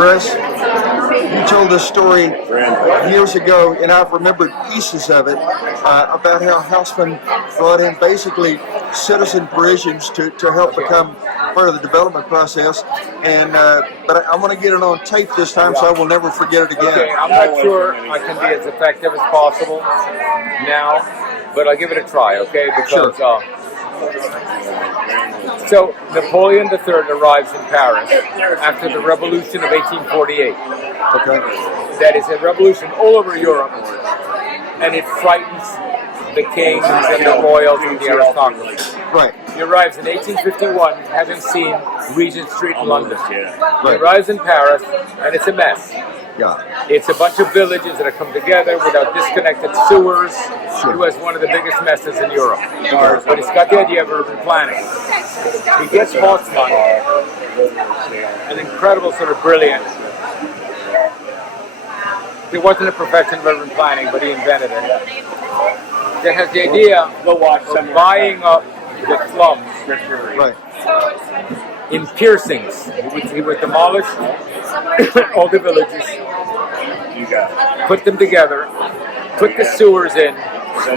Andres, you told this story years ago, and I've remembered pieces of it, about how Haussmann brought in basically citizen Parisians to help become part of the development process. And but I want to get it on tape this time, so I will never forget it again. Okay, I'm not sure I can be as effective as possible now, but I'll give it a try, okay? Because Sure. So Napoleon III arrives in Paris after the Revolution of 1848. Okay. That is a revolution all over Europe, and it frightens the kings and the royals and the aristocracy. Right. He arrives in 1851, having seen Regent Street in London. Right. He arrives in Paris, and it's a mess. Yeah. It's a bunch of villages that have come together without disconnected sewers. Sure. It was one of the biggest messes in Europe. But he's got the idea of urban planning. He gets Haussmann, an incredible sort of brilliant. He wasn't a professional of urban planning, but he invented it. That has the idea of buying up the slums. Right. In piercings. He would demolish all the villages, put them together, put the sewers in,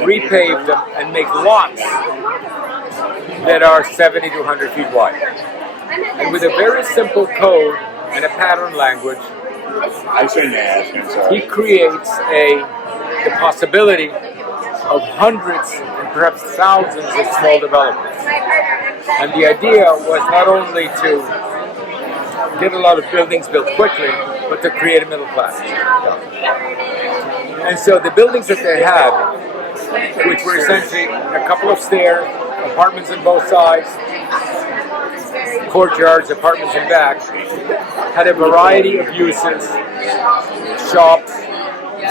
repave them, and make lots that are 70 to 100 feet wide. And with a very simple code and a pattern language, he creates the possibility of hundreds and perhaps thousands of small developments. And the idea was not only to get a lot of buildings built quickly, but to create a middle class. And so the buildings that they had, which were essentially a couple of stairs, apartments on both sides, courtyards, apartments in back, had a variety of uses: shops,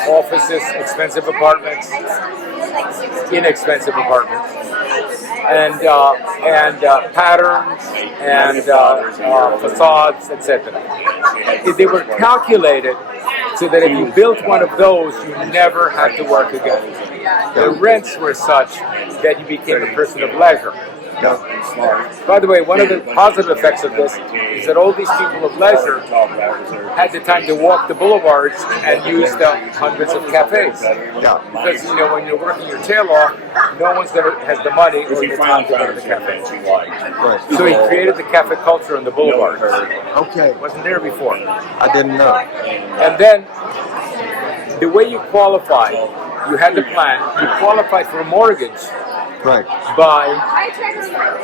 offices, expensive apartments, inexpensive apartments, and patterns and facades, etc. They were calculated so that if you built one of those, you never had to work again. The rents were such that you became a person of leisure. By the way, one of the positive effects of this is that all these people of leisure had the time to walk the boulevards and use the hundreds of cafes. Yeah. Because, when you're working your tail off, no one's has the money or the time to go to the cafe. Right. So he created the cafe culture on the boulevards. Okay. It wasn't there before. I didn't know. And then, the way you qualify, you had the plan, you qualified for a mortgage. Right. By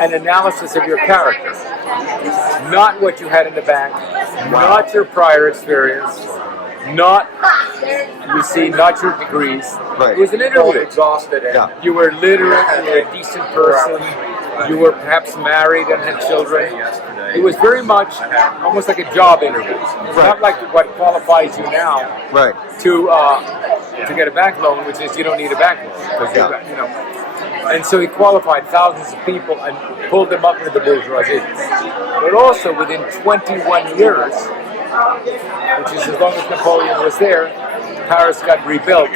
an analysis of your character. Not what you had in the bank, not your prior experience, not your degrees. Right. It was an interview. Yeah. You were literate, you were a decent person, you were perhaps married and had children. It was very much almost like a job interview. It's not like what qualifies you now to get a bank loan, which is you don't need a bank loan. Because And so he qualified thousands of people and pulled them up into the bourgeoisie. But also within 21 years, which is as long as Napoleon was there, Paris got rebuilt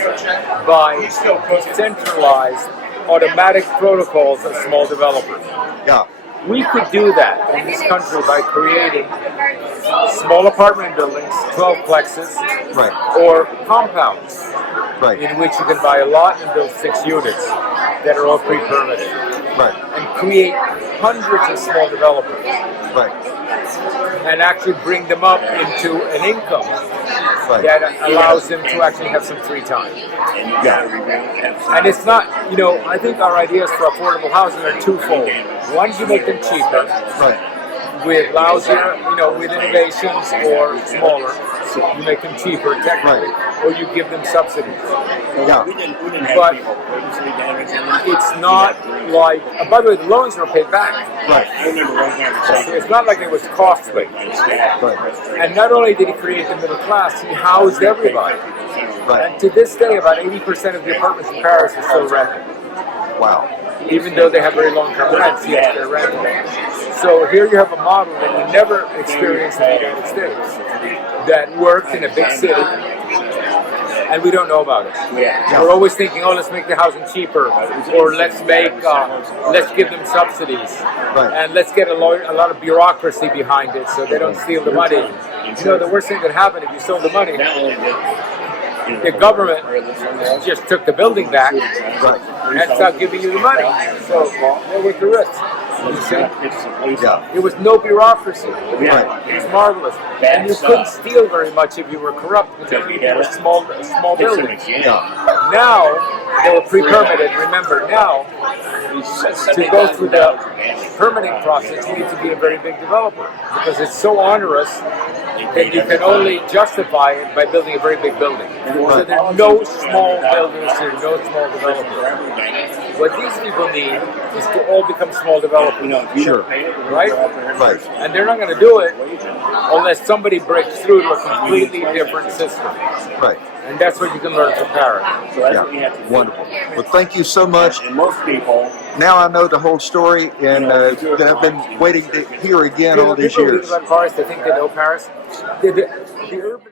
by decentralized automatic protocols of small developers. Yeah. We could do that in this country by creating small apartment buildings, 12 plexes, Right. or compounds, Right. in which you can buy a lot and build 6 units that are all pre-permitted, Right. and create hundreds of small developers, Right. and actually bring them up into an income Right. that allows them to actually have some free time. Yeah. And it's not, I think our ideas for affordable housing are twofold. One is you make them cheaper, Right. with lousier, with innovations, or smaller. You make them cheaper technically, or you give them subsidies. Yeah. But it's not like, by the way, the loans are paid back. Right. So it's not like it was costly. Right. And not only did he create the middle class, he housed everybody. Right. And to this day, about 80% of the apartments in Paris are still rented. Wow. Even though they have very long-term rents, yes, they're rented. So here you have a model that you never experienced in the United States that worked in a big city, and we don't know about it. We're always thinking, let's make the housing cheaper, or let's give them subsidies, Right. and let's get a lot of bureaucracy behind it so they don't steal the money. You know, the worst thing that happened if you sold the money, the government just took the building back and stopped giving you the money. So what was the risk? You see? Yeah. It was no bureaucracy. Right. It was marvelous. And you couldn't steal very much if you were corrupt because it was small buildings. Yeah. Now, they were pre-permitted. Remember, now, to go through the permitting process, you need to be a very big developer because it's so onerous that you can only justify it by building a very big building. So there are no small builders, there are no small developers. What these people need is to all become small developers. Sure. Right? Right. And they're not going to do it unless somebody breaks through to a completely different system. Right. And that's what you can learn from Paris. Yeah. Wonderful. Well, thank you so much. And most people, Now I know the whole story, and I've been waiting to hear again all these People read years. about Paris, they think they know Paris. The urban